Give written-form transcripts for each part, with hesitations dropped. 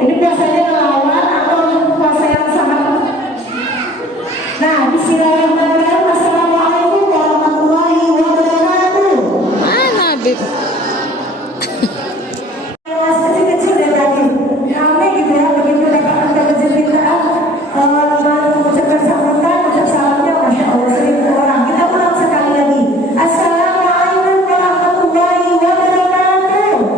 Ini puasanya ngelawan atau puasa yang sangat. Nah, bismillahirrahmanirrahim. Assalamualaikum warahmatullahi wabarakatuh. Mana Bib? Kecil-kecil dari tadi. Rame gitu ya, begitu mereka bercerita mengucapkan sambutan, ucap salamnya, Masya Allah 1000 orang. Kita ulang sekali lagi. Assalamualaikum warahmatullahi wabarakatuh.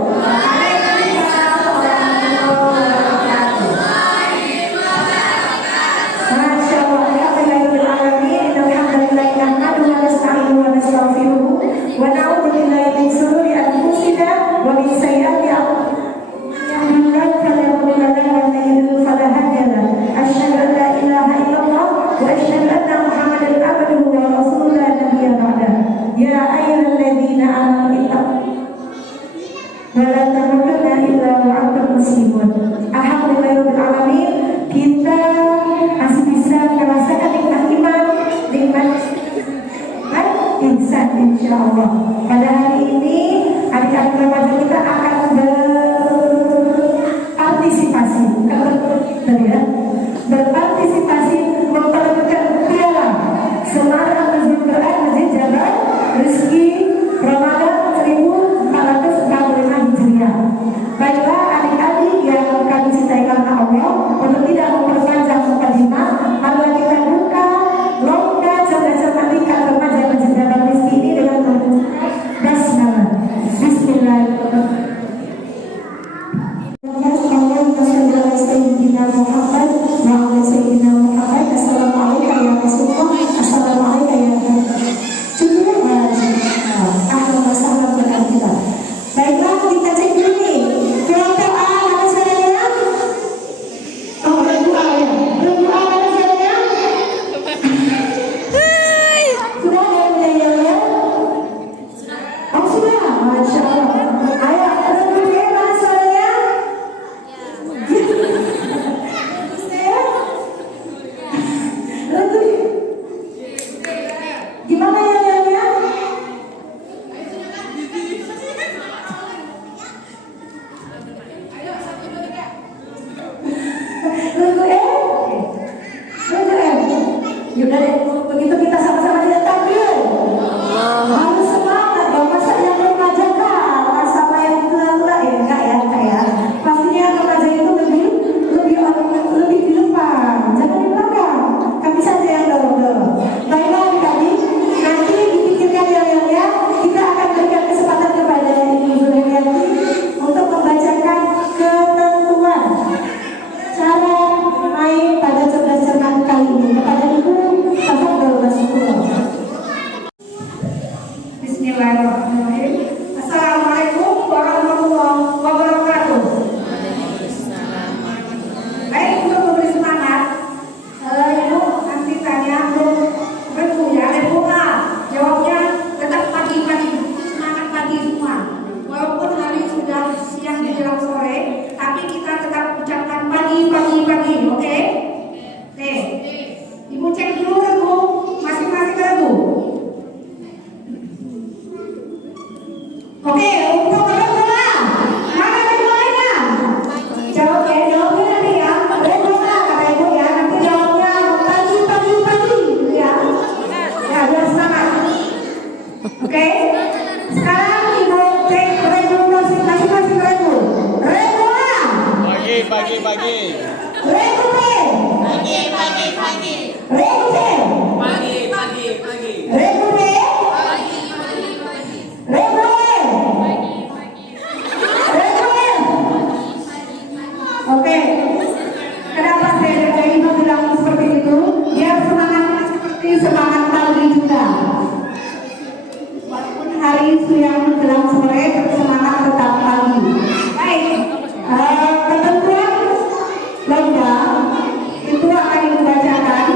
Masya Allah, alhamdulillahirabbil alamin. Alhamdulillahi nahmaduhu wa nasta'inuhu wa nastaghfiruh wa na'udzu billahi min shururi anfusina wa min sayyiati a'malina. Fala mudilla lahu wa man yudlil fala hadiya lahu. Asyhadu an la ilaha illallah wa asyhadu anna Muhammadan abduhu wa rasuluhu la nabiyya ba'dahu. Ya ayyuhalladzina amanu ittaqullaha wa la tamutunna illa wa antum muslimun. Alhamdulillahirabbil alamin. Kita masih bisa merasakan nikmat iman, nikmat ihsan insyaallah. Pada hari ini adik-adik remaja kita akan berpartisipasi, berpartisipasi memperebutkan piala Semarang Masjid Quran Masjid Jabar Rezeki Ramadan 1445 Hijriah. Baiklah adik-adik yang kami cintai karena Allah, untuk tidak memperpanjang mukadimah, mari kita buka lomba cerdas cermat remaja Masjid Jabar Rezeki ini dengan basmalah. Bismillahirrahmanirrahim. Baiklah, kita cek dulu nih. Kelompok A mana suaranya? Oh, kelompok A ya. Kelompok A mana suaranya? Sudah ada penyanyiannya? Oh, sudah. Masya Allah. Ayo, kelompok B mana suaranya? Gimana nyanyiannya? Lagu E? Lagu E? Yaudah deh, begitu kita sama-sama lihat takbir. Harus semangat dong, masa yang remaja kalah sama yang tua-tua ya? Enggak ya, enggak ya. Pastinya yang remaja itu lebih di depan, jangan di belakang. Kami saja yang dorong-dorong. Baiklah adik-adik, nanti dipikirkan ya, kita akan berikan kesempatan kepada Ibu Zulianti untuk membacakan ketentuan cara main pada cerdas cermat kali ini. Kepada Ibu, tafadhol Rasulullah. Bismillahirrahmanirrahim. Assalamualaikum warahmatullahi wabarakatuh. Baik, untuk memberi semangat, Ibu nanti tanya Ibu ya, Ibu jawabnya tetap pagi-pagi, semangat pagi semua. Walaupun hari sudah siang menjelang sore, tapi kita tetap ucapkan pagi, oke? Oke. Ibu cek dulu lagu, masing-masing lagu. Oke, untuk lagu A, mana lagu lainnya? Jawabnya nanti ya. Lagu A kata Ibu ya, nanti jawabnya pagi gitu ya. Ya, biar semangat. Oke? Sekarang Ibu cek lagu masing-masing lagu. Lagu A. Pagi. Lagu B. Pagi. Lagu C. Pagi. Lagu D. Lagu E. Lagu M. Oke. Kenapa saya dari Ibu bilang seperti itu? Biar semangatnya seperti semangat pagi juga. Walaupun hari siang menjelang sore, semangat tetap pagi. Baik. Ketentuan lomba itu akan dibacakan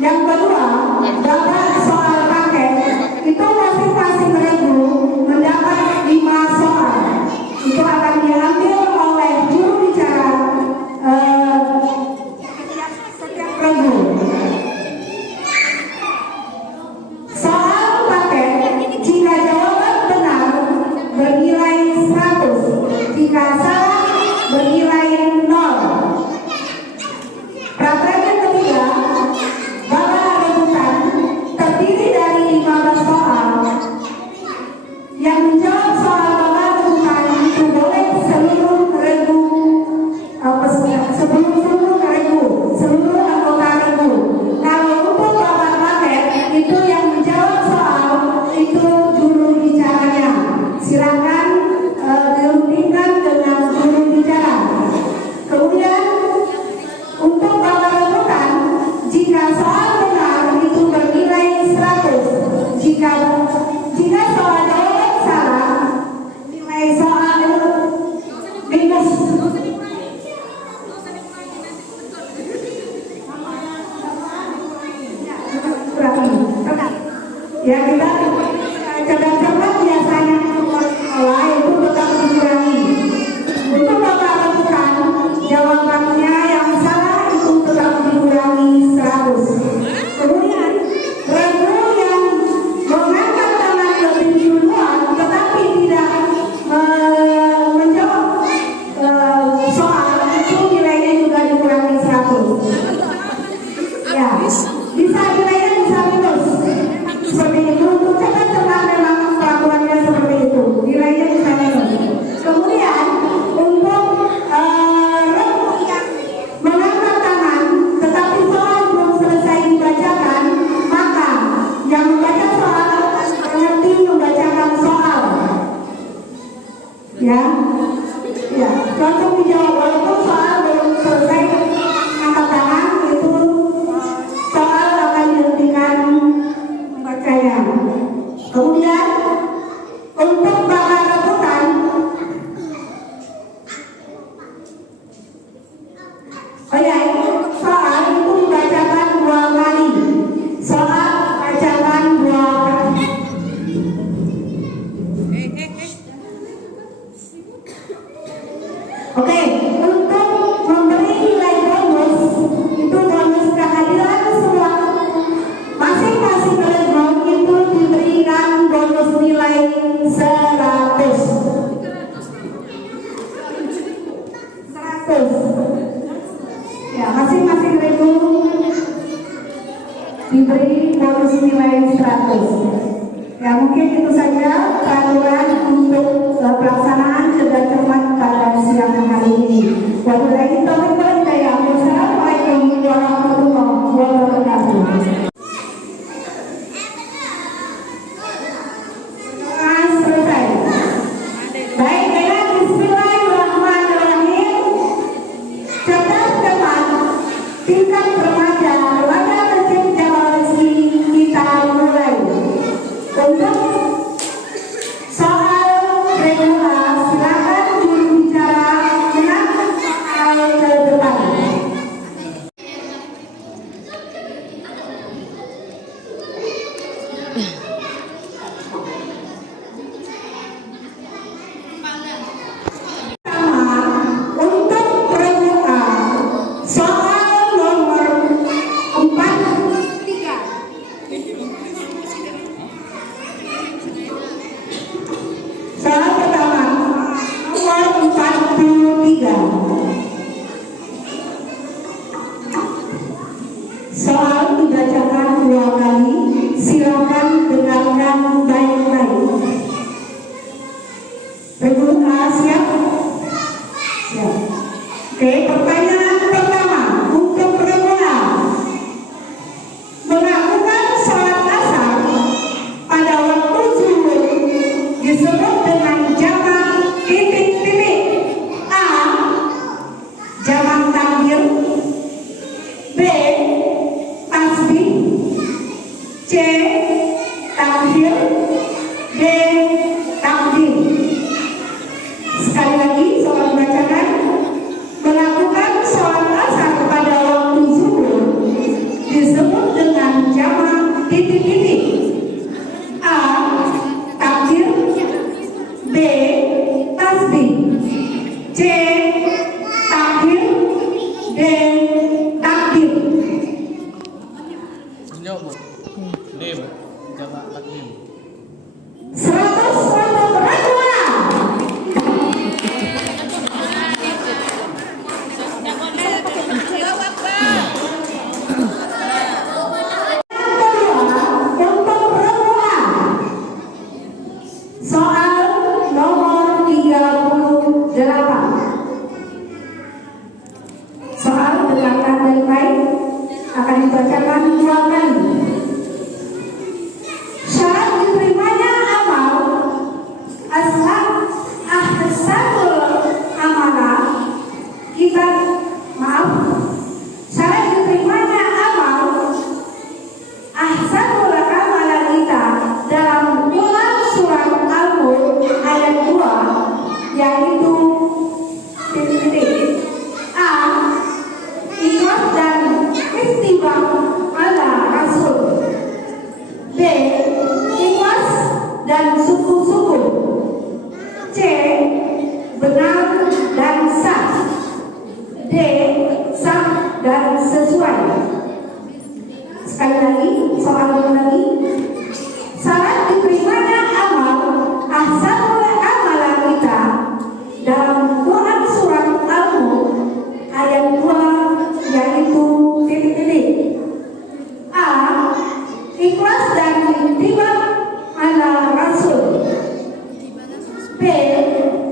Yang kedua, Bapak soal paket itu masing-masing regu mendapat 5 soal. Itu akan diambil oleh juru bicara setiap regu. Soal paket, jika jawaban benar bernilai 100, jika salah bernilai 0. Praktek ketiga, babak rebutan terdiri dari 15 soal. Yang menjawab soal babak rebutan itu boleh seluruh regu, seluruh anggota regu. Kalau untuk babak paket itu yang menjawab soal itu juru bicaranya. Silakan dirundingkan dengan juru bicara. Kemudian untuk babak rebutan, jika soal benar itu bernilai 100. Jika soal jawaban salah, nilai soal minus. Ya, kita cerdas-cerdas biasanya sekolah itu tetap dikurangi. Untuk babak rebutan, jawabannya yang salah itu tetap dikurangi 100. Kemudian regu yang mengangkat tangan lebih duluan tetapi tidak menjawab soal itu nilainya juga dikurangi 100. Ya, bisa nilainya bisa minus. Seperti itu, untuk cepat-cepat memang peraturannya seperti itu. Nilainya bisa minus. Kemudian untuk regu yang mengangkat tangan tetapi soal belum selesai dibacakan, maka yang membaca soal akan berhenti membacakan soal. Ya, langsung dijawab walaupun soal belum selesai angkat tangan, itu soal akan dihentikan membacanya. Kemudian untuk babak rebutan, soal itu dibacakan 2 kali. Soal bacakan 2 kali. Oke, untuk memberi nilai bonus, itu bonus kehadiran semua masing-masing regu itu diberikan bonus nilai 100. Ya, masing-masing regu diberi bonus nilai 100. Ya, mungkin itu saja peraturan untuk pelaksanaan kerja cermat pada siang hari ini. Wabillahi taufiq wal hidayah. Wassalamualaikum warahmatullahi wabarakatuh. Selesai. Baik, dengan bismillahirrahmanirrahim. Cerdas cermat tingkat remaja Masjid Jamal Rizki kita mulai. Untuk soal regular, silakan juru bicara mengangkat soal ke depan. Untuk regular, soal nomor 43. Soal pertama, nomor 43. Soal dibacakan 2 kali. Silakan dengarkan baik-baik. Regular siap? Siap. Oke, pertanyaan pertama untuk regular. Melakukan sholat asar pada waktu zuhur disebut dengan jamak titik-titik. A. Jamak takbir. B. Tasbih. C. Takbir. D. Takdim. Sekali lagi soal bacakan. Melakukan sholat asar pada waktu zuhur disebut dengan titik-titik. A. Takbir. B. Tasbih. C. Takbir. D. Takbir. Jawab, Bu. D, Bu. Jawab takbir. 100 berdua. Untuk perempuan, soal nomor 38. Soal dengarkan baik-baik, akan dibacakan 2 kali. Syarat diterimanya amal ahsanul amalah kita syarat diterimanya amal ahsanul amalah kita dalam ulang surat Al-Mulk ayat 2, yaitu titik-titik. A. Ikhlas dan istiwa ala Rasul. B. Ikhlas dan suku-suku. C. Benar dan sah. D. Sah dan sesuai. Sekali lagi, soal lagi. Syarat diterimanya amal ahsanul amalah kita dalam Quran surat Al-Mulk ayat 2, yaitu titik-titik. A. Ikhlas dan ittiba ala Rasul. B.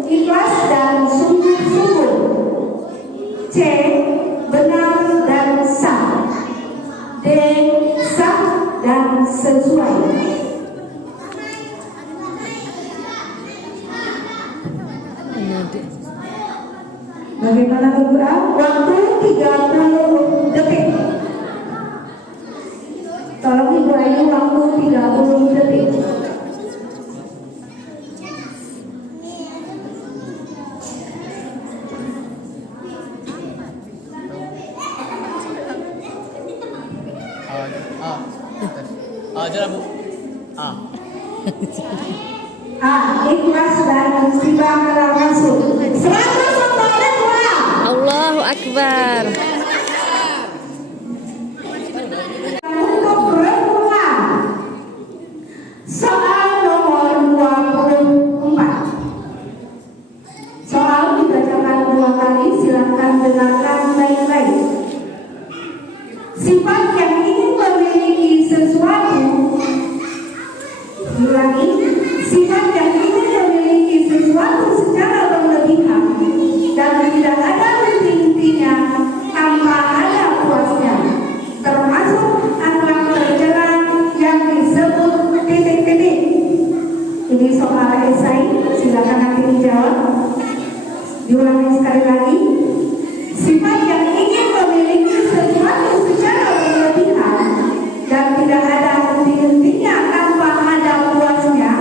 Ikhlas dan sungguh-sungguh. C. Benar dan sah. D. Sah dan sesuai. Bagaimana berdoa? Waktu 30 detik. Tolong Ibu Ayu, waktu 30 detik. Aja, Bu. A. A. Ikhlas dan istiwa ala Rasul. 100 untuk perempuan. Allahu Akbar. Untuk perempuan, soal nomor 24. Soal dibacakan 2 kali, silakan dengarkan baik-baik. Sifat yang ingin memiliki sesuatu, ulangi, sifat yang ingin memiliki sesuatu secara berlebihan dan tidak ada henti-hentinya tanpa ada puasnya, termasuk akhlak tercela yang disebut titik-titik. Ini soal esai, silakan nanti dijawab. Diulangi sekali lagi. Sifat yang ingin memiliki sesuatu secara berlebihan dan tidak ada henti-hentinya tanpa ada puasnya,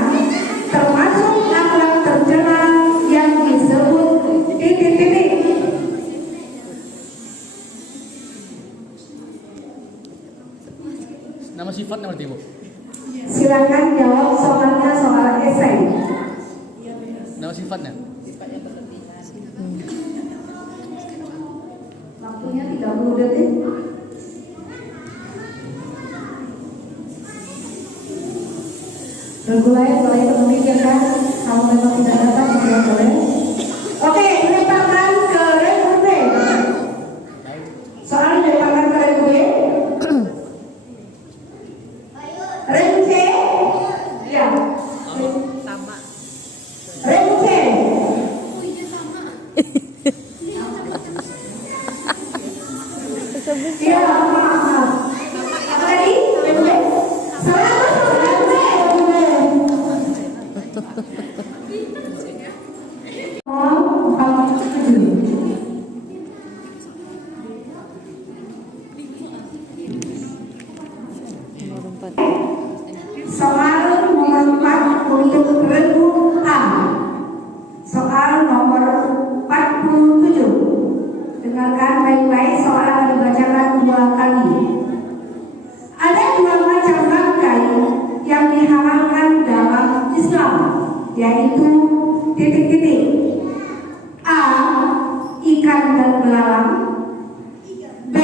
termasuk akhlak tercela yang disebut titik-titik. Nama sifatnya berarti, Bu. Silakan jawab soalnya soal esai. Nama sifatnya. Waktunya 30 detik. Bergulai mulai memikirkan kalau memang tidak dapat tidak boleh. Oke, dilemparkan ke regu B. Soal dilemparkan ke regu B. Regu C. Ya. Regu C. Ya, maaf. Apa tadi? Regu B. 100 regu B. Soal nomor 4 untuk regu A. Soal nomor 47. Dengarkan baik-baik, soal dibacakan 2 kali. Ada 2 macam langkah Islam, yaitu titik-titik. A. Ikan dan belalang. B.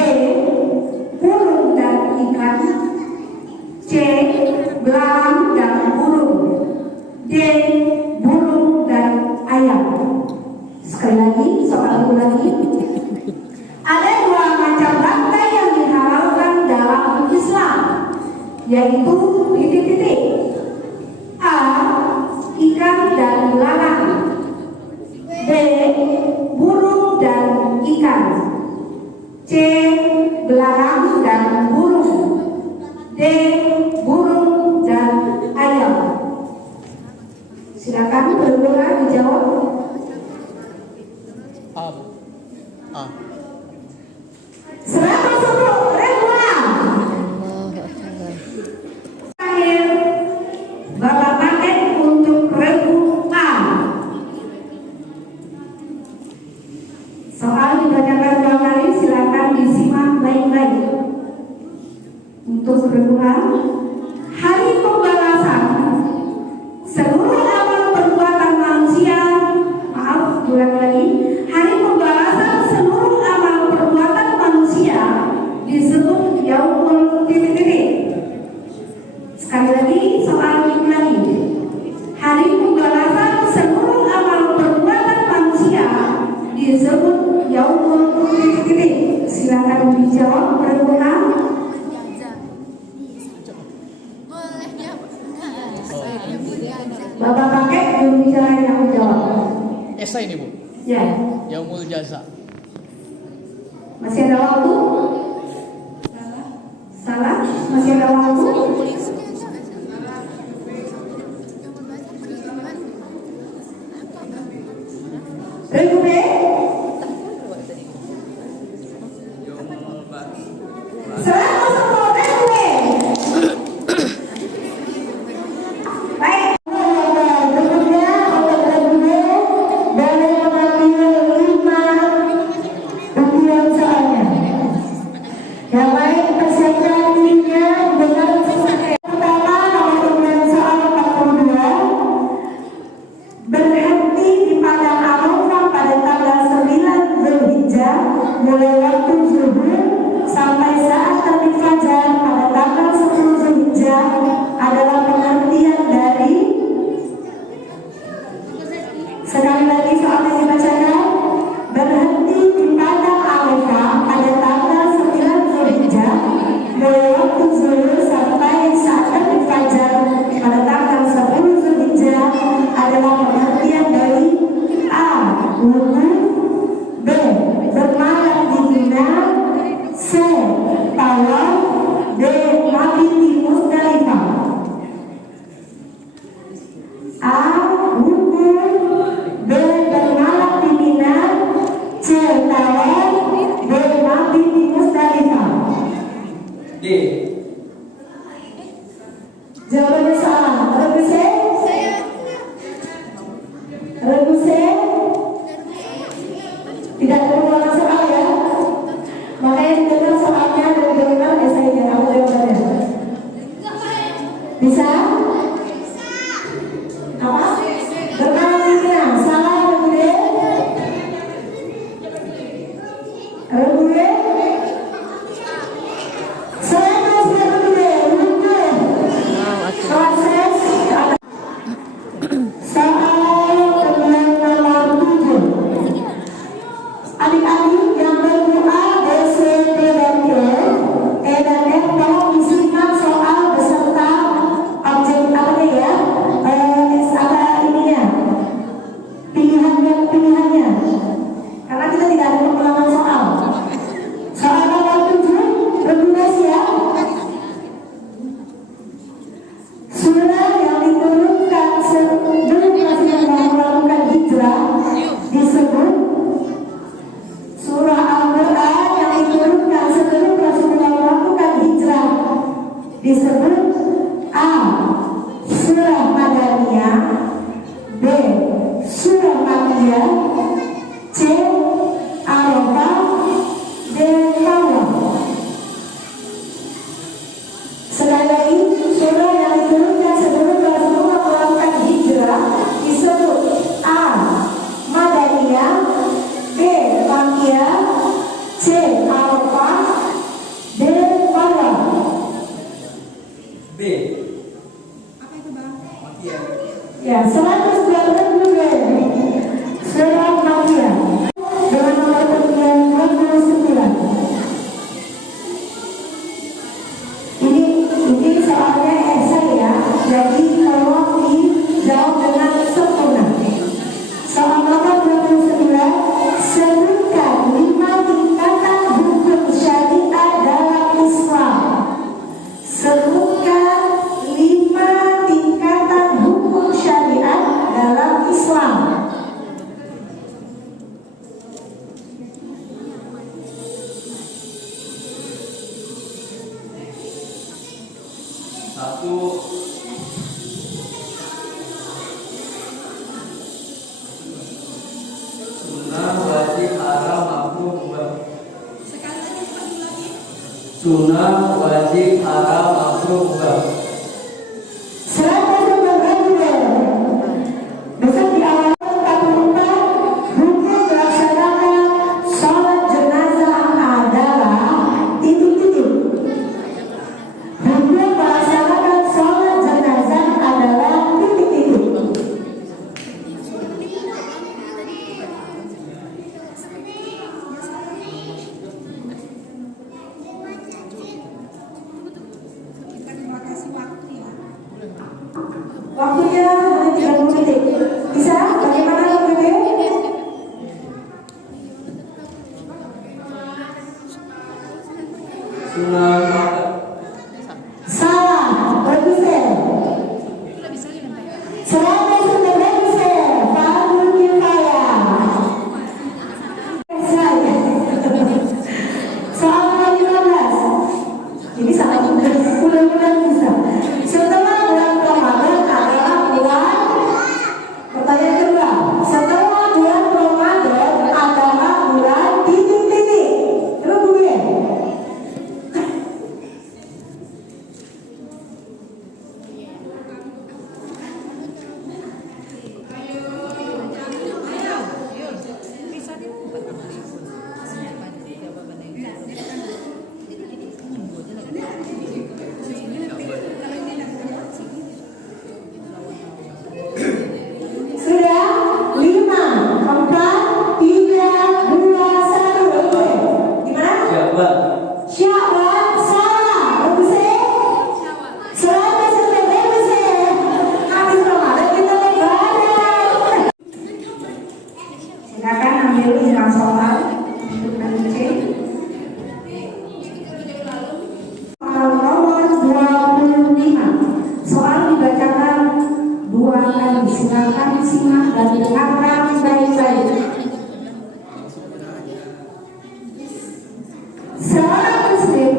Burung dan ikan. C. Belalang dan burung. D. Burung dan ayam. Sekali lagi, soal lagi. Ada dua macam rantai yang dihalalkan dalam Islam, yaitu titik-titik. A. Ikan dan belalang. B. Burung dan ikan. C. Belalang dan burung. D. Burung dan ayam. Silakan berdua dijawab. A, Bu. A. 110 ribuan. Terakhir, Bapak paket untuk regu A. Soal dibacakan dua kali, silakan disimak baik-baik. Untuk regu A, hari pembalasan seluruh amal perbuatan manusia. Maaf, ulang lagi. Hari pembalasan seluruh amal perbuatan manusia disebut yaumul titik-titik. Sekali lagi, soal lagi. Hari pembalasan seluruh amal perbuatan manusia disebut yaumul titik-titik. Silakan dijawab berguna. Bapak pakai belum bicara yang menjawab. Esai ini, Bu. Ya, Yaumul Jaza. masih ada waktu? Salah? Masih ada waktu? Regu B? Baik. Berikutnya untuk regu B boleh mengambil 5 undian soalnya. Yang lain persiapkan dirinya dengan sesuai. Pertama, undian soal 42. Berhenti di padang Arafah pada tanggal 9 Zulhijjah mulai waktu zuhur sampai saat terbit fajar pada tanggal 10 Zulhijjah adalah pengertian dari. Sekali lagi soalnya dibacakan. Berhenti di padang Arafah pada tanggal 9 Zulhijjah mulai waktu zuhur sampai saat terbit fajar pada tanggal 10 Zulhijjah adalah pengertian dari A. Wudhu. B. Bermalam di Mina. C. Tawaf. D. Mabit di Musdalifah. A. Wudhu. B. Bermalam di Mina. C. Tawaf. D. Mabit di Musdalifah. D. Jawabannya salah. Regu C? Regu C? Tidak berulang soal ya. Makanya dengar soalnya dan dengar esainya. Kamu jawabannya. Bisa? Apa? Bermalam di Mina. Salah regu D? Regu D? Selamat regu D. Wudhu. Proses soal dengan nomor 7. Adik-adik yang berdoa B, C, D, dan E dan F tolong disimak soal beserta objek apa ya? Apa ininya? Pilihannya. Karena kita tidak ada pengulangan soal. Soal nomor 7 berguna siap. Surah yang diturunkan sebelum Rasulullah melakukan hijrah disebut. Surah Al-Quran yang diturunkan sebelum Rasulullah melakukan hijrah disebut. A. Surah Madaniyah. B. Surah Makkiyah. C. Arafah. D. Tawaf. Sekali lagi, surah yang diturunkan sebelum Rasulullah melakukan hijrah B. Makia. Ya, 182 Surat Makia dengan nomor pemilihan 29. Ini soalnya esai ya, jadi tolong dijawab dengan sempurna. Soal nomor 29, sebutkan 5 tingkatan hukum syariat dalam Islam. Sebutkan 5 tingkatan hukum syariat dalam Islam. Satu, sunnah wajib haram makruh mubah. Sunnah wajib haram makruh mubah. Selamat bergabung. Besok di awal 44 hukum melaksanakan sholat jenazah adalah titik-titik. Hukum melaksanakan sholat jenazah adalah titik-titik. Waktunya hanya 30 menit. Bisa? Bagaimana Bebe? Sunnah mata. Salah. Produser. Selamat sudah produser. Fardhu kifayah. Saya. Soal 15. Ini salah. Mudah-mudahan bisa. Setelah bulan Ramadan adalah bulan. Pertanyaan kedua. Setelah bulan Ramadan adalah bulan titik-titik. Terus gue. Sudah 5, 4, 3, 2, 1. Oke. Gimana? Syawal. Syawal salah. Bagus ya? Selamat sudah bagus ya. Habis Ramadan kita lebaran. Silakan ambil jam soal untuk nanti. Soal nomor 25. Soal dibacakan 2 kali. Silakan simak dan dengarkan baik-baik. Seorang muslim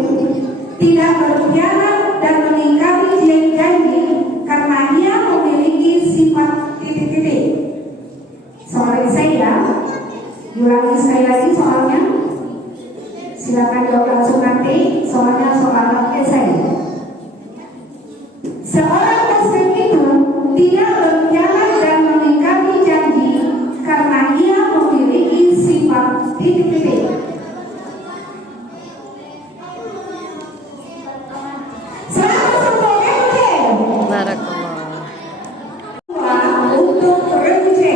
tidak berkhianat dan mengingkari janji karena ia memiliki sifat titik-titik. Soal saya, diulangi sekali lagi soalnya. Silakan jawab langsung nanti. Soalnya soal esai. Seorang muslim itu tidak berkhianat dan mengingkari janji karena ia memiliki sifat titik-titik. Selamat semuanya, Barakallah. untuk revisi.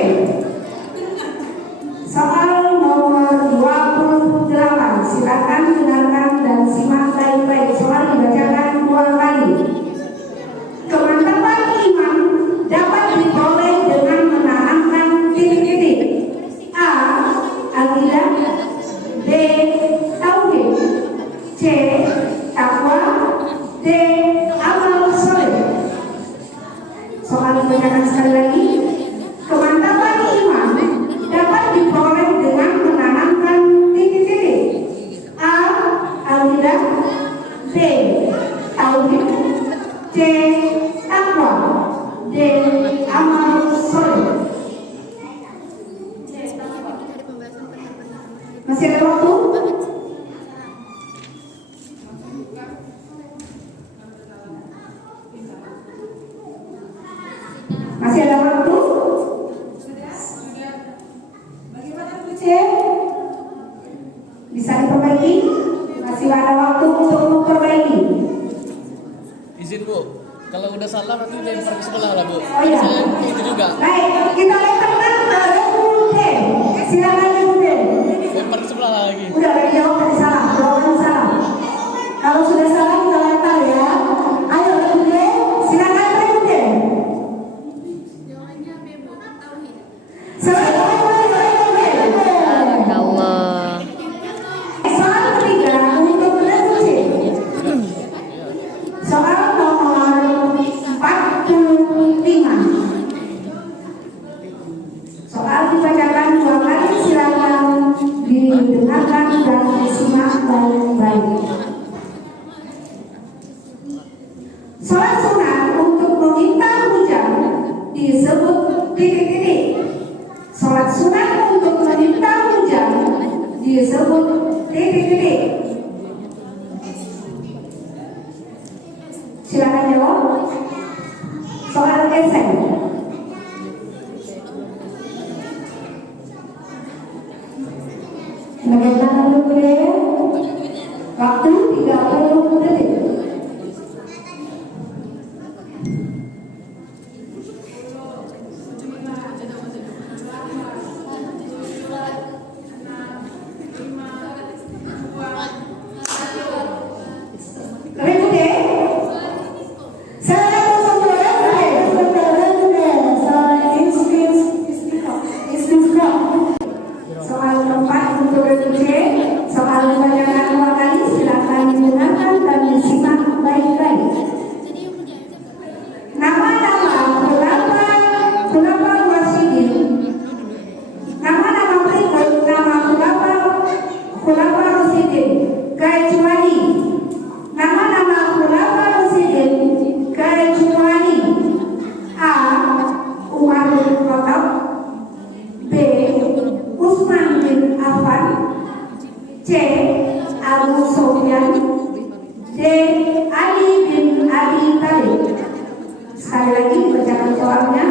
Soal nomor 28. Silakan dengarkan dan simak baik-baik. Soal dibacakan 2 kali. Kemantapan iman dapat diperoleh dengan menanamkan titik-titik. A. Akidah. B. Tauhid. C. Takwa. D. Amal soleh. Soal dibacakan sekali lagi. Kemantapan iman dapat diperoleh dengan menanamkan titik-titik. A. Akidah. B. Tauhid. C. Takwa. D. Amal soleh. Masih ada waktu? Masih ada waktu? Bagaimana Bu C? Bisa diperbaiki? Masih ada waktu untuk memperbaiki. izin Bu. Kalau udah salah nanti lempar ke sebelah lah Bu. Oh iya. Saya itu juga. Baik, kita letakkan ke Rekude. Silakan Rekude. Lempar ke sebelah lagi. Udah dijawab tadi salah, jawaban salah. Kalau sudah salah kita lempar ya. Ayo Rekude, silakan Rekude. Selamat Allah. soal ketiga untuk Rekude. Soal nomor 45. Soal dibacakan 2 kali, silakan didengarkan dan disimak baik-baik. Sholat sunat untuk meminta hujan disebut titik-titik. Sholat sunat untuk meminta hujan disebut titik-titik. Silakan jawab. Soal esai. Bagaimana dulu ya? Waktu 30 detik. Rekude. Salam untuk Rekude. Soal istiqomah. Soal keempat untuk Rekude. Soal dibacakan 2 kali, silakan didengarkan dan disimak baik-baik. Nama-nama Khulafa Rasyidin. Nama-nama berikut nama Khulafa Rasyidin kecuali nama-nama Khulafa Rasyidin kecuali A. Umar bin Khattab, B. Utsman bin Affan, C. Abu Sufyan, D. Ali bin Abi Thalib. Sekali lagi bacakan soalnya.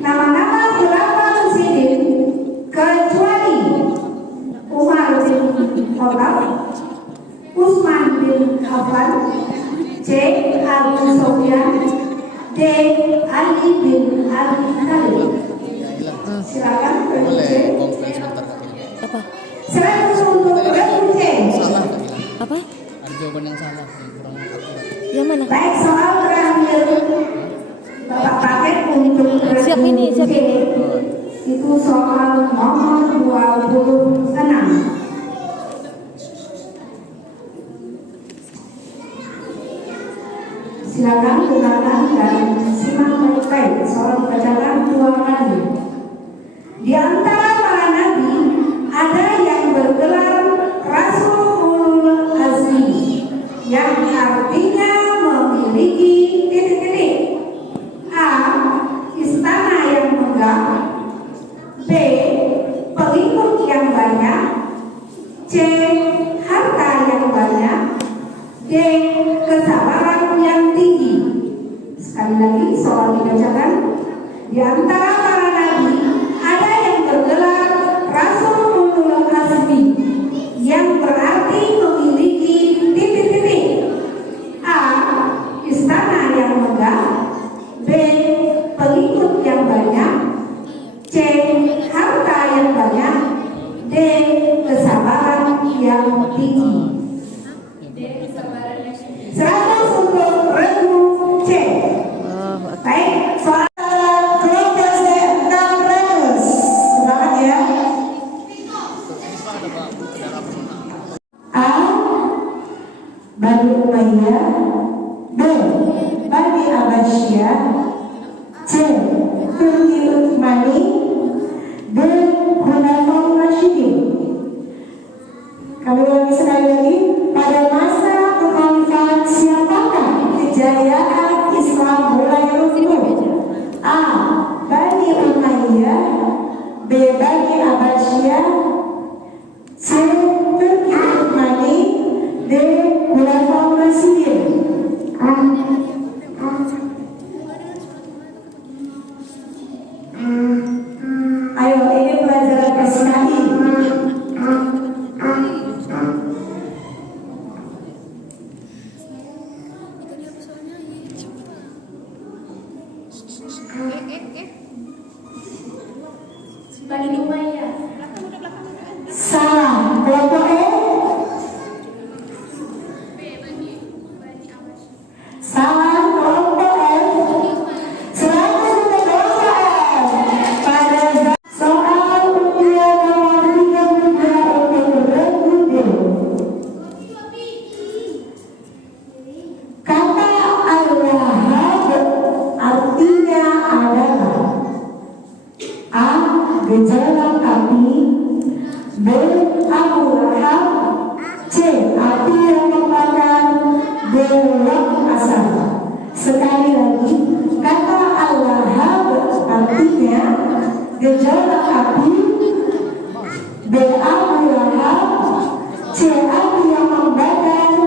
Nama-nama Khulafa Rasyidin kecuali Umar bin Khattab, Utsman bin Affan, C. Abu Sufyan, D. Ali bin Abi Thalib. Silakan Boleh Rekude. komplain sebentar Kak Gilang. Apa? Silakan untuk Rekude. Salah Kak Gilang. Apa? Ada jawaban yang salah, yang kurang akurat. Yang mana? Baik, soal terakhir Bapak paket untuk Siap ini, siap ini. itu soal nomor 26. Silakan dengarkan dan simak baik-baik. Soal dibacakan 2 kali. Di antara para nabi ada yang bergelar Rasulul Azmi, yang artinya memiliki titik-titik. A. Istana yang megah, B. Pengikut yang banyak, C. Harta yang banyak, D. Kesabaran yang tinggi. Sekali lagi soal dibacakan. Di antara para nabi ada yang bergelar Rasulul Azmi, yang berarti memiliki titik-titik. A. Istana yang megah, B. Pengikut yang banyak, C. Harta yang banyak, D. Kesabaran yang tinggi. 100 untuk regu C. Baik, soal kelompok 600. Silakan ya. A. Bani Umayyah, B. Bani Abbasiyah, C. Turki Utsmani, D. Khulafaur Rasyidin. Kami ulangi sekali lagi. Pada masa kekhalifahan siapakah kejayaan Islam mulai runtuh? A. Bani Umayyah, B. Bani Abbasiyah, C. Turki Utsmani, D. Khulafaur Rasyidin. Ayo, ini pelajaran SKI. Salah. Kelompok E. Salah. Kelompok F. 100 untuk kelompok F. Pada soal undian nomor 32 untuk regu D. Kata al-wahhab artinya adalah A. Gejolak api, B. Abu Lahab, C. Api yang membakar, D. Wak asap. Sekali lagi, kata al-wahhab artinya gejolak api, B. Abu Lahab, C. Api yang membakar,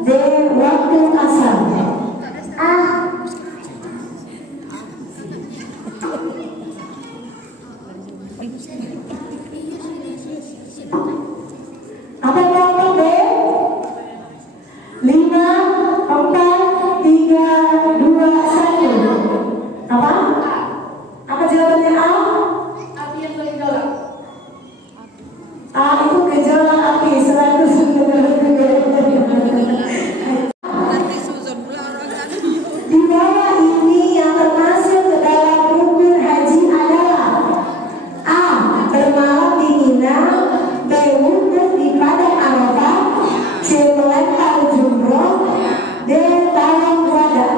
D. Waktu asap. Apa kelompok B? 5, 4, 3, 2, 1. Apa? Apa jawabannya A? Api yang bergejolak. A itu gejolak api 100. Di bawah ini yang termasuk ke dalam rukun haji adalah A. Bermalam di Mina, B. Wukuf di padang Arafah, C. Melempar jumroh, D. Tawaf wada.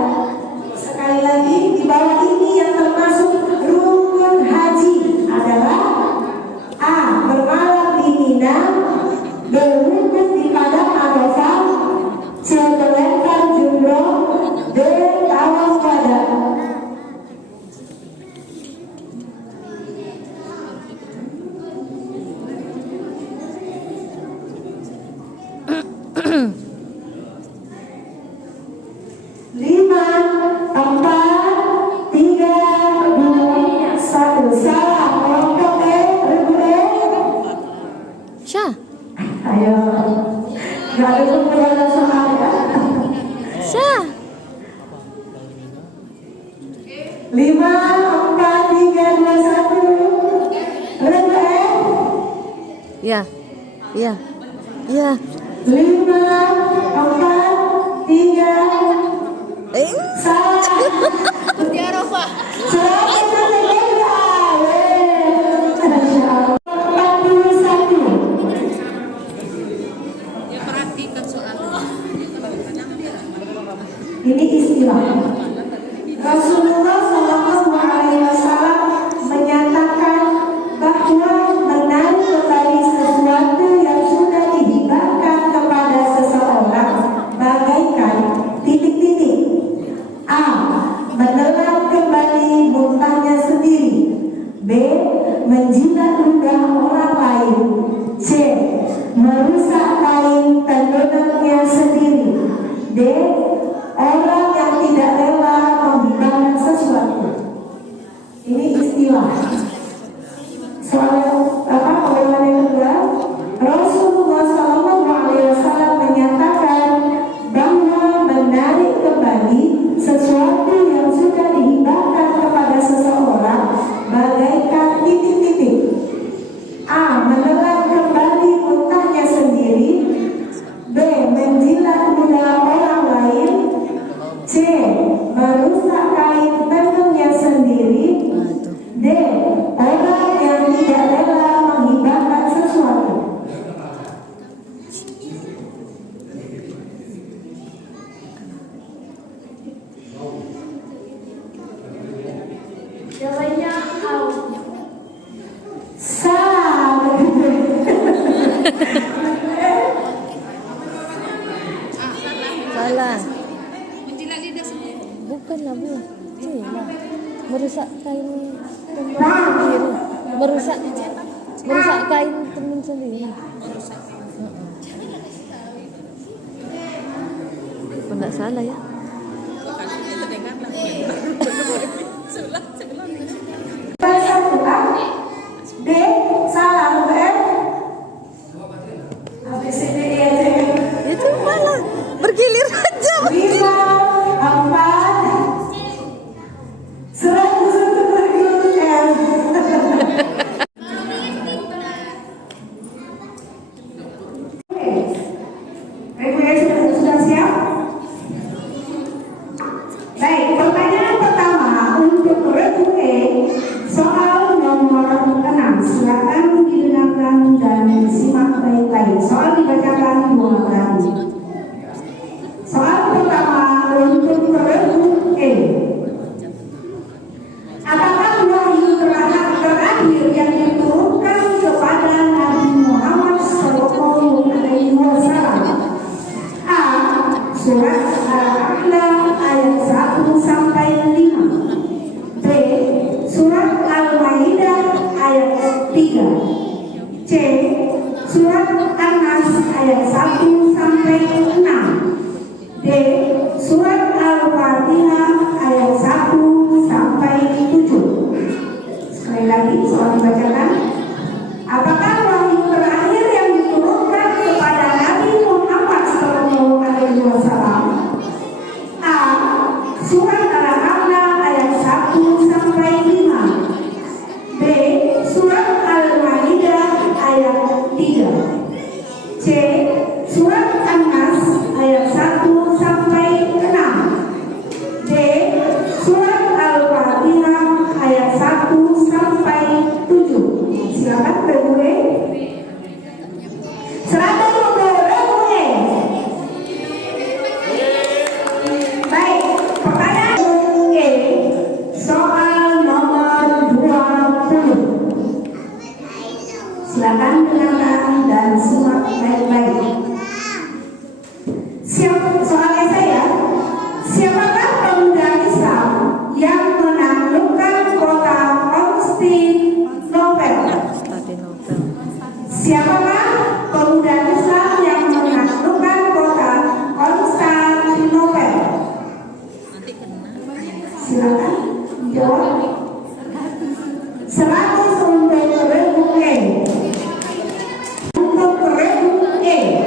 Sekali lagi, di bawah ini yang termasuk rukun haji adalah A. Bermalam di Mina, B. Wukuf di padang Arafah, C. Melempar jumroh, D. Tawaf wada. Lima, 4, 3, 2, 1. Salah. Kelompok E, regu E. Syah. Ayo. Gak ada pembedahan soal ya. Syah. 5, 4, 3, 2, 1. Regu E. Ya. Ya. Ya. 5, 4, 3. Salah. Di Arafah. Selamat berbeda. Masya Allah. 41. Ya perhatikan soalnya. Ini istilah. Rasulullah Shallallahu Alaihi Wasallam menyatakan bahwa menarik kembali sesuatu yang sudah dihibahkan kepada seseorang bagaikan titik-titik. A. Menelan kembali muntahnya sendiri, B. Menjilat ludah orang lain, C. Merusak kain tenunannya sendiri, D. Orang yang tidak rela menghibahkan sesuatu. Ini istilah. Soal apa? Poin yang kedua, Rasulullah Shallallahu Alaihi Wasallam menyatakan bahwa menarik kembali sesuatu yang sudah dihibahkan kepada seseorang bagaikan titik-titik. A. Menelan kembali muntahnya sendiri, B. Menjilat ludah orang lain, C. Merusak kain tenunnya sendiri, D. Orang yang tidak rela menghibahkan sesuatu. Jawabannya A. Salah. Salah. Menjilat lidah sendiri. Bukanlah, Bu. Cuma merusak kain tenun sendiri. Merusak kain tenun sendiri. Tidak salah ya. D. Salah. F. A, B, C, D, E, F, G. Itu malah bergilir aja. 5, 4, 100 untuk regu F. Soal nomor 6, silakan didengarkan dan disimak baik-baik. Soal dibacakan 2 kali. Soal pertama untuk regu E. Apakah wahyu terakhir yang diturunkan kepada Nabi Muhammad SAW? A. Surat Al-A'la ayat 1 sampai 5. B. Surat Al-Maidah ayat 3. C. Surat An-Nas ayat 1 sampai 6. D. Surat Al-Fatihah ayat 1 sampai 7. Sekali lagi soal dibacakan. Apakah wahyu terakhir yang diturunkan kepada Nabi Muhammad SAW? A. Surat Al-A'la ayat 1 sampai 5. B. Surat Al-Maidah ayat 3. C. Surat An-Nas ayat 1 sampai 6. D. Surat Al-Fatihah ayat 1 sampai 7. Silakan bermulai. Serahkan untuk bermulai. Baik, pertanyaan E. Soal nomor 20. Silakan dengarkan dan simak baik-baik. Soalnya saya, siapakah pemuda Islam yang menaklukkan kota Konstantinopel? Siapakah pemuda Islam yang menaklukkan kota Konstantinopel? Silakan jawab. 100 untuk regu E. Untuk regu E.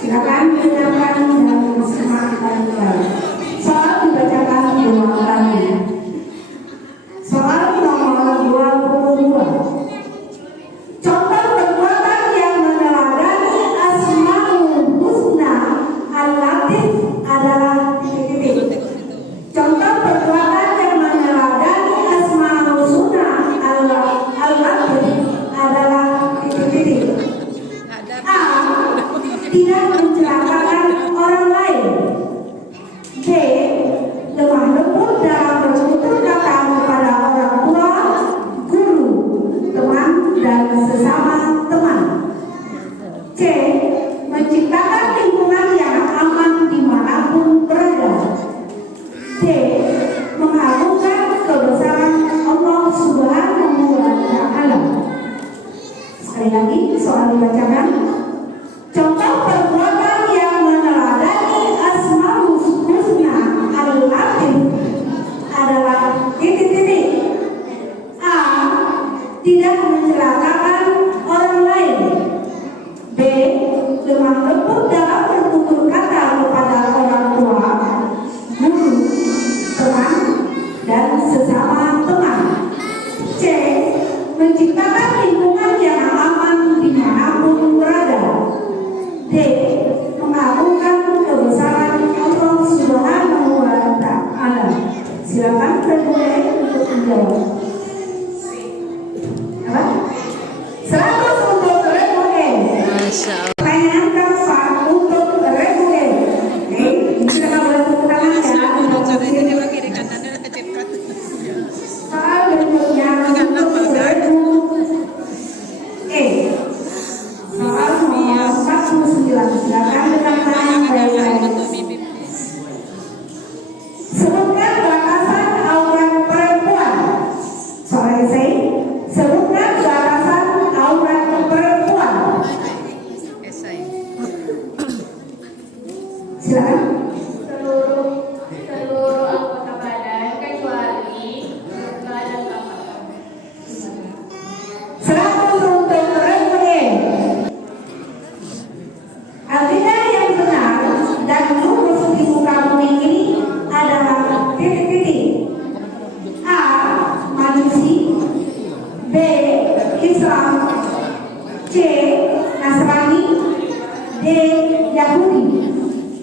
Silakan dengarkan dan simak baik-baik. Soal dibacakan 2 kali. Soal nomor 22. Contoh perbuatan yang meneladani Asmaul Husna Al-Latif adalah titik-titik. Contoh perbuatan yang meneladani Asmaul Husna Al-Latif adalah titik-titik. A. Tidak mencelakakan orang lain. B. Lemah lembut dalam bertutur kata kepada orang tua, guru, teman, dan sesama teman. C. Menciptakan lingkungan yang aman dimanapun berada. D. Mengagungkan kebesaran Allah Subhanahu wa Ta'ala. Sekali lagi soal dibacakan. Contoh perbuatan yang meneladani Asmaul Husna Al-Latif adalah titik-titik. A. Tidak mencelakakan orang lain. B. Lemah lembut dalam bertutur kata kepada orang tua, guru, teman, dan sesama teman. C. Menciptakan lingkungan yang aman dimanapun berada. D. Mengagungkan kebesaran Allah Subhanahu wa Ta'ala. Silakan bermulai untuk menjawab. Apa? 100 untuk regu E. Masya Allah. Pertanyaan keempat untuk regu E. Oke, kita nggak boleh tepuk tangan ya. Soal berikutnya untuk regu E. Soal nomor 49. Silakan dengarkan baik-baik. Sebutkan batasan aurat perempuan. Soal esai. Sebutkan batasan aurat perempuan. Silakan. Seluruh anggota badan kecuali muka dan telapak. 100 untuk regu E. Artinya yang benar dan lurus di muka bumi ini adalah titik-titik. A. Majusi. B. Islam. C. Nasrani. D. Yahudi.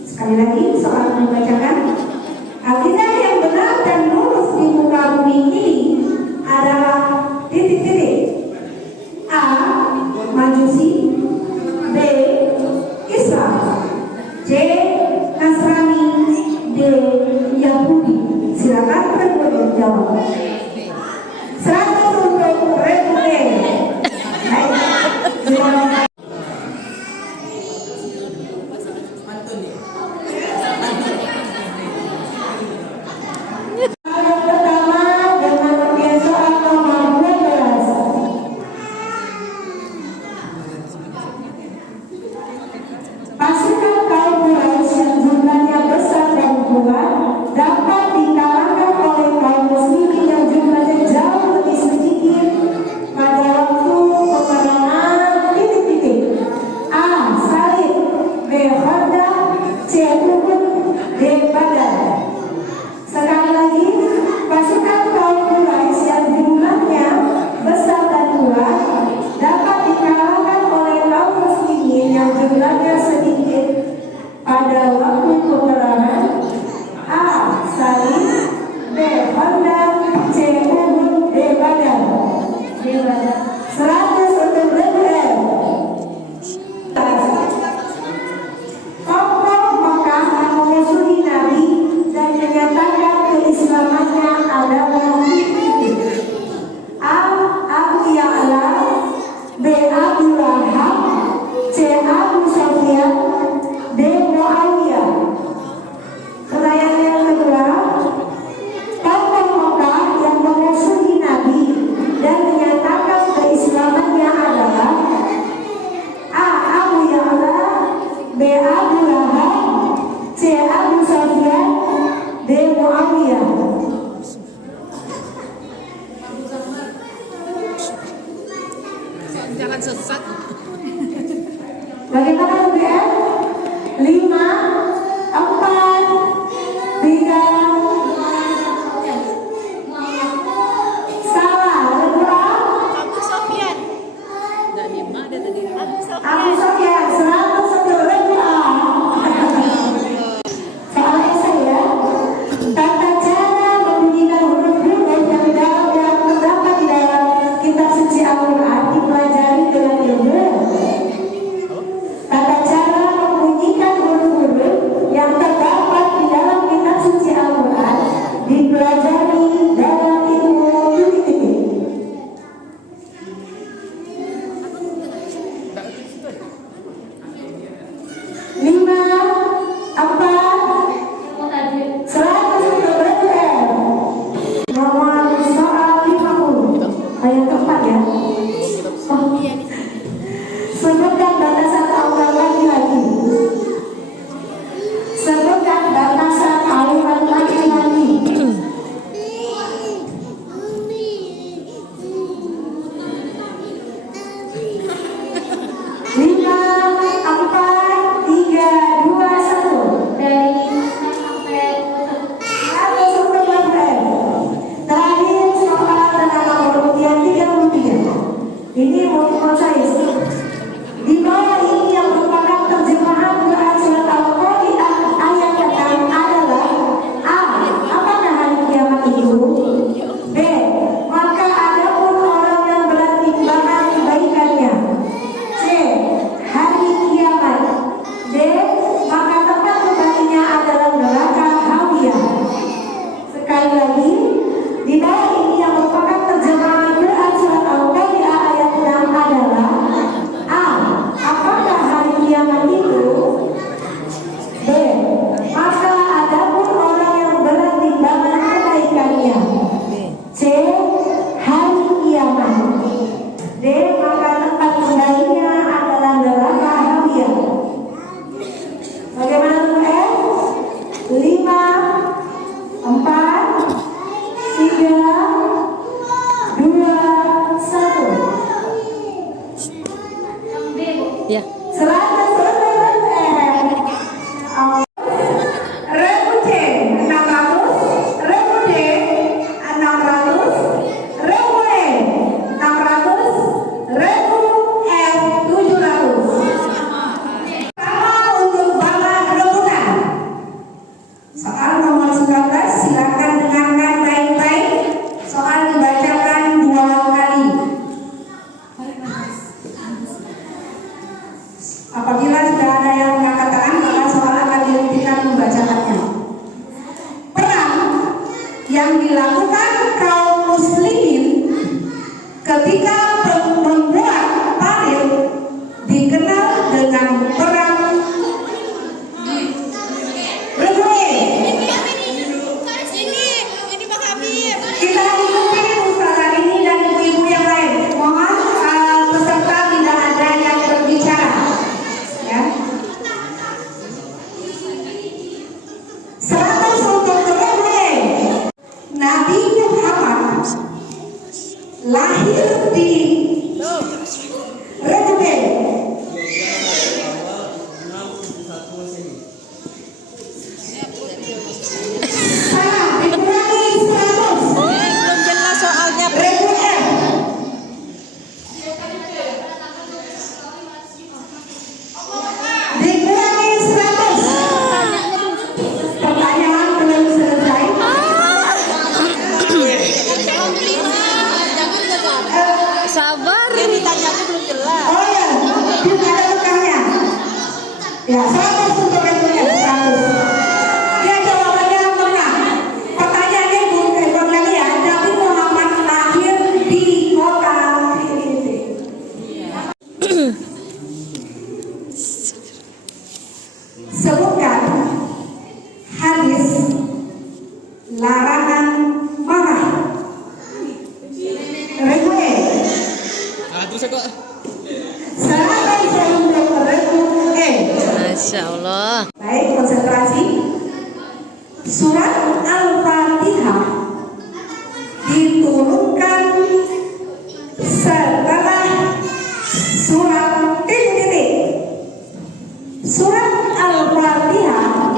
Sekali lagi soal dibacakan. Akidah yang benar dan lurus di muka bumi ini adalah Silakan bertanggung jawab. 100 untuk Republik. Baik. Silakan. Yang pertama dengan undian soal nomor 12. Pasukan kaum Quraisy yang jumlahnya besar dan kuat dapat dikalahkan oleh kaum muslimin yang jumlahnya jauh lebih sedikit pada waktu peperangan titik-titik. A. Salib, B. Khandaq, C. Uhud, D. Badar. Sekali lagi, pasukan kaum Quraisy yang jumlahnya besar dan kuat dapat dikalahkan oleh kaum muslimin yang jumlahnya sedikit pada waktu peperangan. A. Salib, B. Khandaq, C. Uhud, D. Badar. 100 untuk Republik. Tokoh Mekah yang memusuhi Nabi dan menyatakan keislamannya adalah A. Abu Ya'la, B. Abu Lahab, C. Abu Sufyan, D. Muawiyah. Pertanyaan yang kedua, tokoh Mekah yang memusuhi Nabi dan menyatakan keislamannya adalah A. Abu Ya'la, B. Abu Lahab, C. Abu Sufyan, D. Muawiyah. Jangan sesat. Bagaimana UGM? 5, 4, 3. Salah, ada kurang? Abu Sofyan. Enggak 5 ada tadi. Abu Sufyan, 100 untuk Republik. Soalnya saya, tata cara membunyikan huruf-huruf yang terdapat di dalam kitab suci Al-Quran dipelajari dengan ilmu. Tata cara membunyikan huruf-huruf yang terdapat di dalam kitab suci Al-Quran dipelajari dalam ilmu titik-titik. 5, 4, 100 untuk Republik. Nomor soal 50. Ayat keempat ya. Oh iya. Sebutkan batasan aurat laki-laki. Sebutkan batasan aurat laki-laki. 5, 4, 3, 2, 1. Dari sampai Harus untuk Republik. Terakhir soal tentang nomor undian 33. Ini multiple choice. Di bawah ini yang merupakan terjemahan Quran surat Al-Qari'ah ayat ke-6 adalah A. Apakah hari kiamat itu? B. Maka adapun orang yang berat timbangan kebaikannya. C. Hari kiamat. D. Maka tempat kembalinya adalah neraka hawiyah. Sekali lagi, di bawah ini yang merupakan terjemahan Quran surat Al-Qari'ah ayat 6 adalah yang dilakukan kaum muslimin ketika membuat parit dikenal dengan perang Regue. Kita ikuti ustazah ini dan ibu-ibu yang lain. Mohon peserta tidak ada yang berbicara. Ya. 100 untuk Regue. Nabi Muhammad lahir di Regue. Salah, dikurangi 100. Belum jelas soalnya. Regue. Dikurangi 100. Pertanyaan belum selesai. Sabar. Yang ditanyanya belum jelas. Oh ya, tidak ada bekahnya. Ya, 100 untuk Regue. 100. Ya, jawabannya benar. Pertanyaannya bukan lagi ya. Nabi Muhammad lahir di kota ini. Sebutkan hadis larangan marah. Regue. Terus kok 100 untuk Regue. Masya Allah. Baik, konsentrasi. Surat Al-Fatihah diturunkan setelah surat titik-titik. Surat Al-Fatihah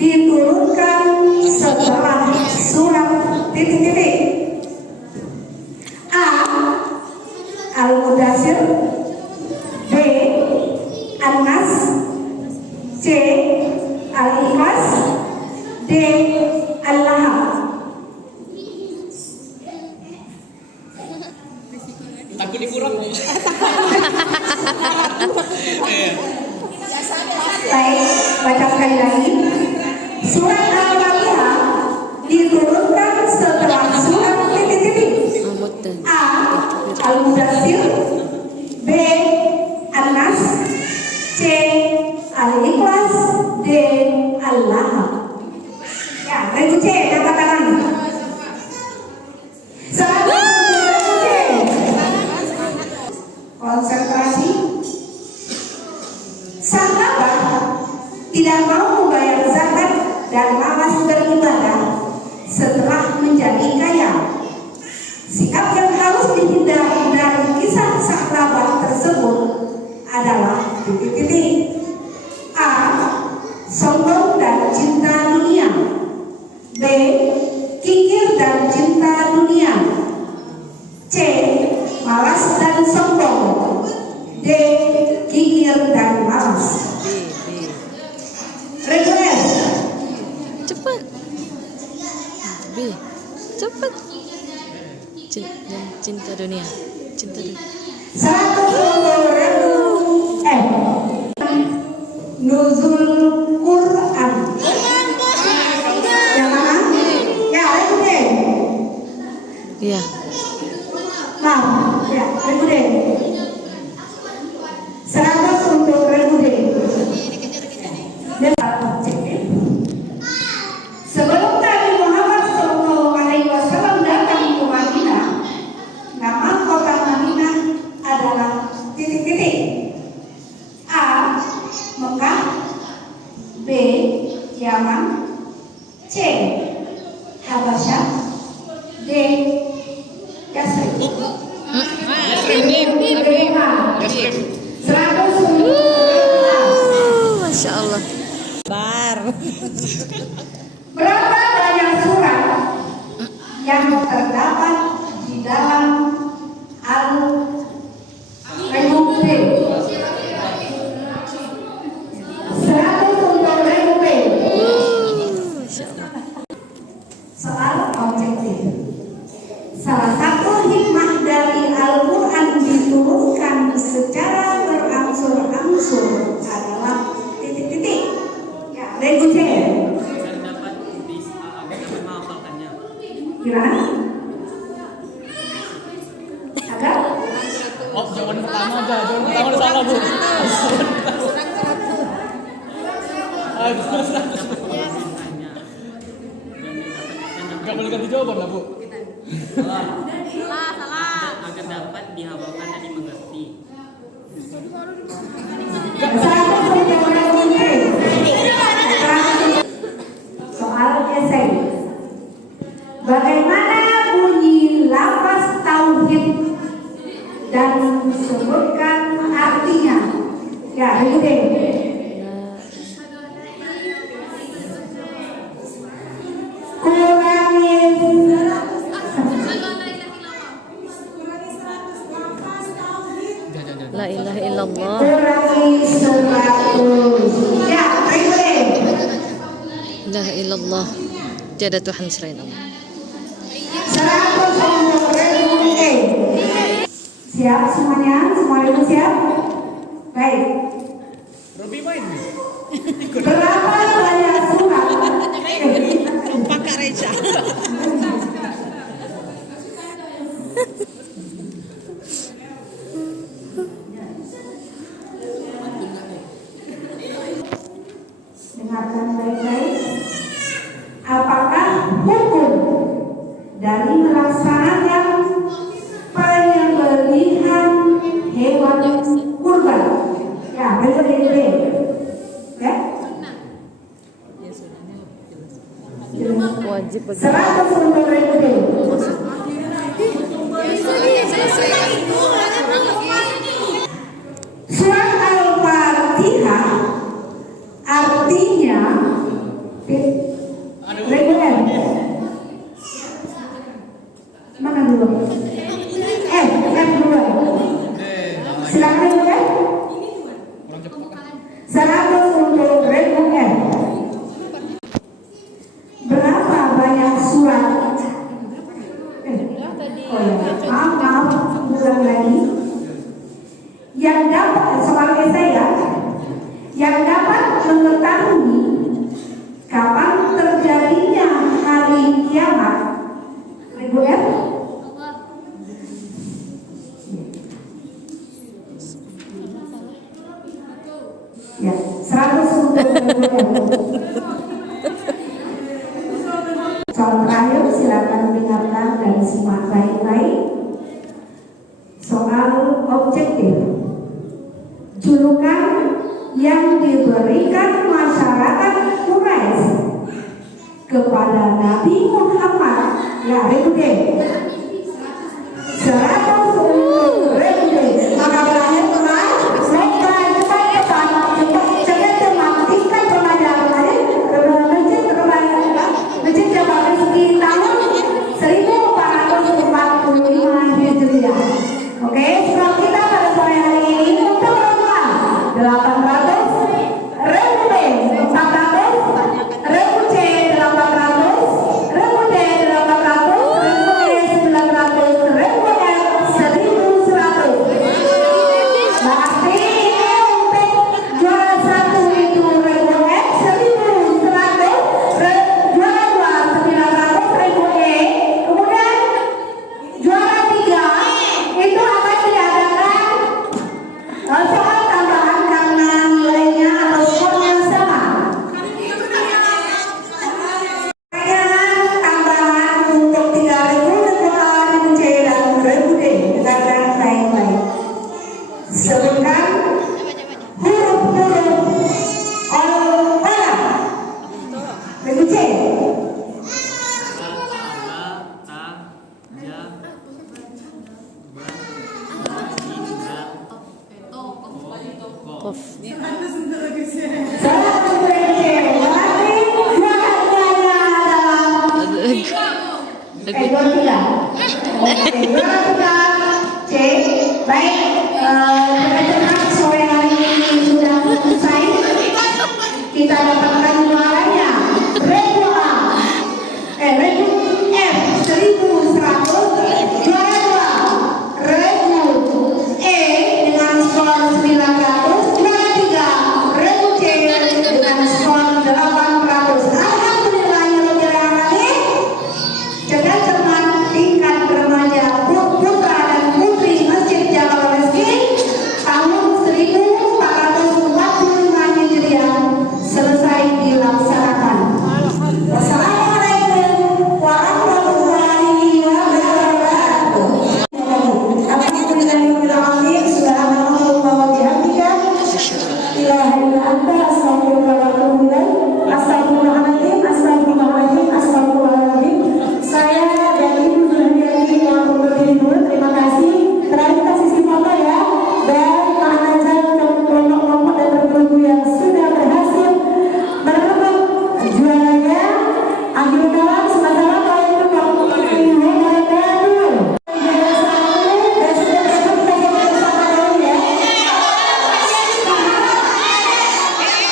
diturunkan setelah surat titik-titik. A. Al-Mudassir. B. An-Nas. C. Al-Ikhlas. D. Al-Lahab. takut dikurang. Baik, baca sekali lagi. Surat Al-Fatihah diturunkan setelah surat titik-titik. A. Al-Mudassir. B. An-Nas. C. Al-Ikhlas. D. Al-Lahab. Ya, Regue C, angkat tangan. 100 Regue C. Konsentrasi. Sahabat tidak mau membayar zakat dan malas beribadah setelah menjadi kaya. Sikap yang harus dihindari dari kisah sahabat tersebut adalah titik-titik. A. Sombong dan cinta dunia. B. Kikir dan cinta dunia. C. Malas dan sombong. D. Kikir dan malas. Regue. Cepat. B. Cepat. Cinta dunia. Cinta dunia. 100 Nuzul Quran. Yang mana? Ya, Regue. Iya. Maaf, ya, Regue. 100 untuk Regue. Dan objektif. Sebelum Nabi Muhammad SAW datang ke Madinah, nama kota Madinah adalah titik-titik. A. Mekah. B. Yaman. C. Habasyah. D. Yasrib. Yasrib. 100 Masya Allah. Bar. Berapa banyak surat yang terdapat di dalam Al-Regue? 100 untuk Regue. Masya Allah. Soal objektif. Salah satu hikmah dari Al-Quran diturunkan secara berangsur-angsur adalah titik-titik. Ya, Regue. Saya dapat bisa agar dapat menghafalkannya. Gimana? Agak? Oh, jawaban pertama aja. Jawaban pertama udah salah, Bu. Gak boleh ganti jawaban lah, Bu. Salah. Agar dapat dihafalkan dan dimengerti. Soal esai. Bagaimana bunyi lafaz tauhid dan sebutkan artinya? Ya, begini. La ilaha illallah. Kurangi 100. Ya, begini. La ilaha illallah. Tiada Tuhan selain Allah. 100. Siap semuanya? Semuanya siap? Baik. Robi main. Berapa banyak surat? Pakar Reja. Dengarkan baik-baik. Apakah hukum dari melaksanakan penyembelihan hewan kurban? Ya, betul-betul. Ya. Wajib bagi 100 Surat Al-Fatihah artinya reguler. Mana dulu? F dulu. Silakan reguler. Kurang cepat. 100 untuk reguler. Berapa banyak surat? Maaf, ulang lagi. Yang dapat, soalnya saya, yang dapat mengetahui kapan terjadinya hari kiamat, reguler. Ya, 100 untuk reguler. Soal terakhir silakan dengarkan dan simak baik-baik. Soal objektif. Julukan yang diberikan masyarakat Quraisy kepada Nabi Muhammad, ya Rekude 100 Rekude. Maka berakhir teman, cepat tingkat pelajaran masjid Jabal Rizki tahun 1445 Hijriah. Oke, sekolah kita pada sore hari ini untuk berapa? 800 ribu B, 400 ribu C, 800 ribu D, 800 ribu E, 900 ribu F, 1100. Berarti ini untuk juara 1 itu ribu F, 1100, juara 2 900 ribu E, kemudian juara 3 itu akan diadakan soal tambahan karena nilainya atau skornya sama. Tambahan untuk 3.000 ribu C dan ribu D. Dengarkan baik-baik. Sebutkan huruf-huruf al-qalam. Ribu C. Qaf. C. Baik, teman-teman sore hari ini sudah selesai. Kita dapatkan juaranya. Regu A, Regu F 1100, juara 2 Regu E dengan skor 900, juara 3 Regu C dengan skor 800. Alhamdulillah, Jaga cermat tingkat remaja putra dan putri Masjid Jamal Masjid tahun 1445 Hijriah selesai dilaksanakan. Wassalamualaikum warahmatullahi wabarakatuh. Alhamdulillahirabbil alamin. Subhanallah wa bihamdika. La ilaha illa anta astaghfiruka wa atubu ilaik. Astagfirullahaladzim, astagfirullahaladzim, astagfirullahaladzim. Saya dan Ibu Suryani yang berdiri dulu. Terima kasih. Terakhir kita sisi foto ya. Dan Pak Najat dan kelompok-kelompok dan berguru yang sudah berhasil merebut juaranya. Akhir kalam, assalamualaikum warahmatullahi wabarakatuh. Dan sudah besok kita bersama dulu ya.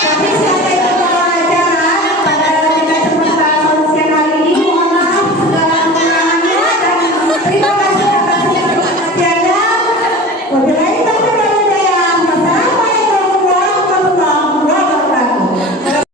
Tapi siapa yang kepala acara pada kita kesempatan siang hari ini, mohon maaf segala kekurangannya dan terima kasih atas perhatiannya. Wabillahi